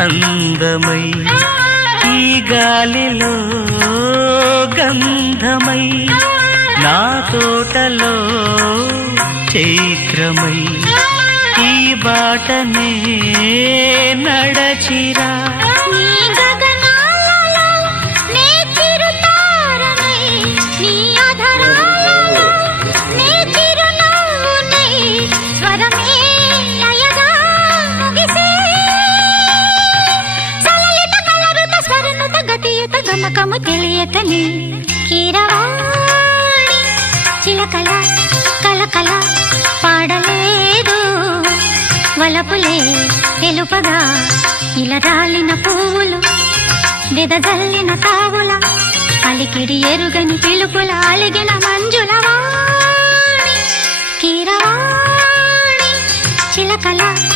అందమై ఈ గాలిలో గంధమై నా తోటలో చైత్రమై ఈ బాటనే నడచిరా గమకము తెలియకని కీరవాణి చిలకల కలకల పాడలేదు వలపులే తెలుపగా ఇలా రాలిన పువ్వులు వెదజల్లిన తావుల అలికిడి ఎరుగని పిలుపుల అలిగిన మంజుల వాణి కీరవాణి చిలకల